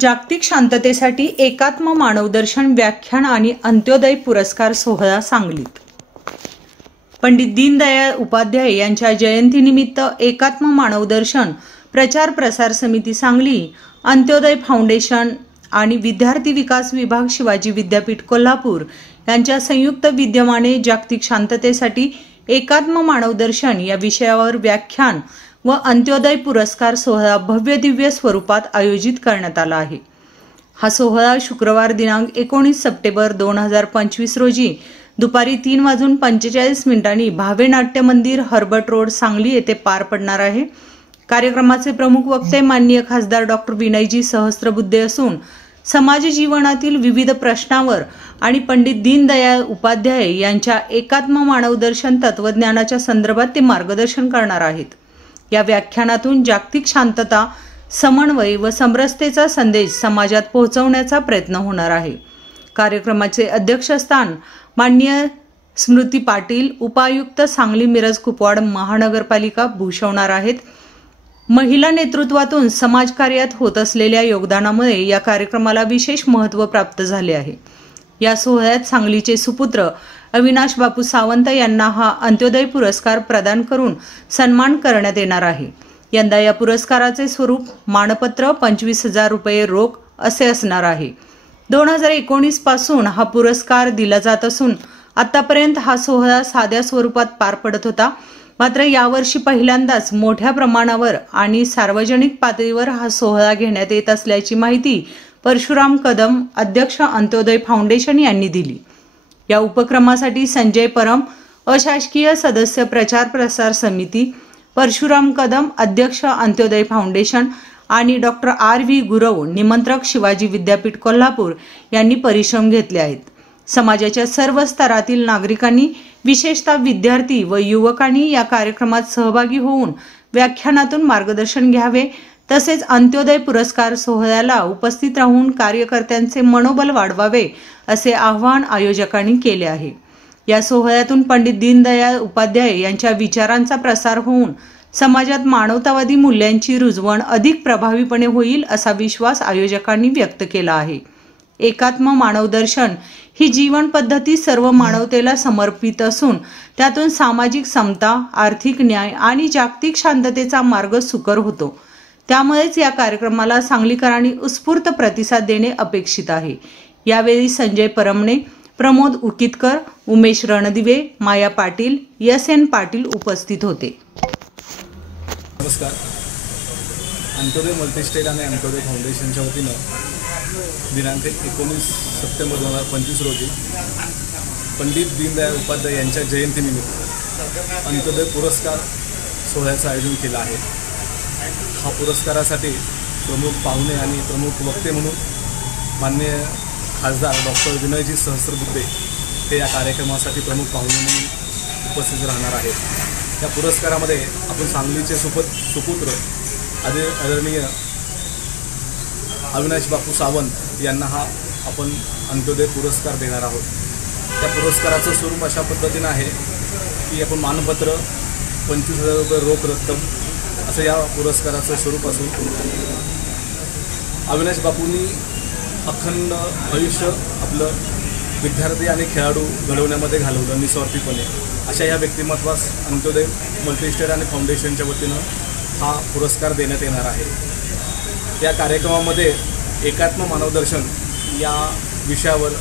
जागतिक शांततेसाठी एकात्म मानवदर्शन व्याख्यान आणि अंत्योदय पुरस्कार सोहळा सांगलीत। पंडित दीनदयाळ उपाध्याय यांच्या जयंतीनिमित्त एकात्म मानवदर्शन प्रचार प्रसार समिती सांगली, अंत्योदय फाउंडेशन आणि विद्यार्थी विकास विभाग शिवाजी विद्यापीठ कोल्हापूर यांच्या संयुक्त विद्यमाने जागतिक शांततेसाठी एकात्म मानवदर्शन या विषयावर व्याख्यान व अंत्योदय पुरस्कार सोहळा भव्य दिव्य स्वरूपात आयोजित करण्यात आला आहे। हा सोहळा शुक्रवार दिनांक 19 सप्टेंबर 2025 रोजी दुपारी 3:45 भावे नाट्य मंदिर, हर्बट रोड, सांगली येथे पार पडणार आहे। कार्यक्रमाचे प्रमुख वक्ते माननीय खासदार डॉक्टर विनयजी सहस्त्रबुद्धे असून समाज जीवनातील विविध प्रश्नावर आणि पंडित दीनदयाळ उपाध्याय यांच्या एकात्म मानवदर्शन तत्वज्ञानाच्या संदर्भात ते मार्गदर्शन करणार आहेत। या व्याख्यानातून जागतिक शांतता, समन्वय व समरसतेचा संदेश समाजात पोहोचवण्याचा प्रयत्न होणार आहे। कार्यक्रमाचे अध्यक्षस्थान माननीय स्मृती पाटील, उपायुक्त सांगली मिरज कुपवाड महानगरपालिका भूषवणार आहेत। महिला नेतृत्वातून समाजकार्यात होत असलेल्या योगदानामुळे या कार्यक्रमाला विशेष महत्त्व प्राप्त झाले आहे। या सोहळ्यात सांगलीचे सुपुत्र अविनाश बापू सावंत यांना हा अंत्योदय पुरस्कार प्रदान करून सन्मान करण्यात येणार आहे। यंदा या पुरस्काराचे स्वरूप मानपत्र 25,000 रुपये रोख असे असणार आहे। 2019 पासून हा पुरस्कार दिला जात असून आतापर्यंत हा सोहळा साध्या स्वरूपात पार पडत होता। मात्र यावर्षी पहिल्यांदाच मोठ्या प्रमाणावर आणि सार्वजनिक पातळीवर हा सोहळा घेण्यात येत असल्याची माहिती परशुराम कदम, अध्यक्ष अंत्योदय फाउंडेशन यांनी दिली। या उपक्रमासाठी संजय परम, अशासकीय सदस्य प्रचार प्रसार समिती, परशुराम कदम, अध्यक्ष अंत्योदय फाउंडेशन आणि डॉक्टर R.V. गुरव, निमंत्रक शिवाजी विद्यापीठ कोल्हापूर यांनी परिश्रम घेतले आहेत। समाजाच्या सर्व स्तरातील नागरिकांनी, विशेषतः विद्यार्थी व युवकांनी या कार्यक्रमात सहभागी होऊन व्याख्यानातून मार्गदर्शन घ्यावे, तसेच अंत्योदय पुरस्कार सोहळ्याला उपस्थित राहून कार्यकर्त्यांचे मनोबल वाढवावे असे आवाहन आयोजकांनी केले आहे। या सोहळ्यातून पंडित दीनदयाळ उपाध्याय यांच्या विचारांचा प्रसार होऊन समाजात मानवतावादी मूल्यांची रुजवण अधिक प्रभावीपणे होईल असा विश्वास आयोजकांनी व्यक्त केला आहे। एकात्म मानवदर्शन ही जीवन पद्धती सर्व मानवतेला समर्पित असून त्यातून सामाजिक समता, आर्थिक न्याय आणि जागतिक शांततेचा मार्ग सुकर होतो। त्यामुळेच या कार्यक्रमाला सांगलीकरांनी उत्स्फूर्त प्रतिसाद देणे अपेक्षित आहे। यावेळी संजय परमणे, प्रमोद उकितकर, उमेश रणदिवे, माया पाटील, S.N. पाटील उपस्थित होते। नमस्कार। अंत्योदय मल्टीस्टेट आणि अंत्योदय फाउंडेशनच्या वतीनं दिनांक 19 सप्टेंबर 2025 रोजी पंडित दीनदयाळ उपाध्याय यांच्या जयंतीनिमित्त अंत्योदय पुरस्कार सोहळ्याचं आयोजन केलं आहे। हा पुरस्कारासाठी प्रमुख पाहुणे आणि प्रमुख वक्ते म्हणून माननीय खासदार डॉक्टर विनयजी सहस्त्रबुद्धे हे या कार्यक्रमासाठी प्रमुख पाहुणे म्हणून उपस्थित राहणार आहेत। या पुरस्कारामध्ये आपण सांगलीचे सुपुत्र आदरणीय अविनाश बापू सावंत यांना हा आपण अंत्योदय पुरस्कार देणार आहोत। त्या पुरस्काराचं स्वरूप अशा पद्धतीनं आहे की आपण मानपत्र 25,000 रुपये रोख रक्कम असं या पुरस्काराचं स्वरूप असून अविनाश बापूंनी अखंड आयुष्य आपलं विद्यार्थी आणि खेळाडू घडवण्यामध्ये घालवलं निस्वार्थीपणे। अशा या व्यक्तिमत्वास अंत्योदय मल्टीस्टेट आणि फाउंडेशनच्या वतीनं हा पुरस्कार देण्यात येणार आहे। या कार्यक्रमामध्ये एकात्म मानवदर्शन या विषयावर,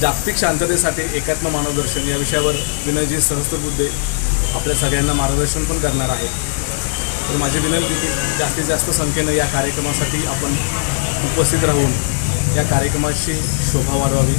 जागतिक शांततेसाठी एकात्म मानवदर्शन या विषयावर विनयजी सहस्त्रबुद्धे आपल्या सगळ्यांना मार्गदर्शन पण करणार आहे। तर माझी विनंती की जास्तीत जास्त संख्येनं या कार्यक्रमासाठी आपण उपस्थित राहून या कार्यक्रमाची शोभा वाढवावी।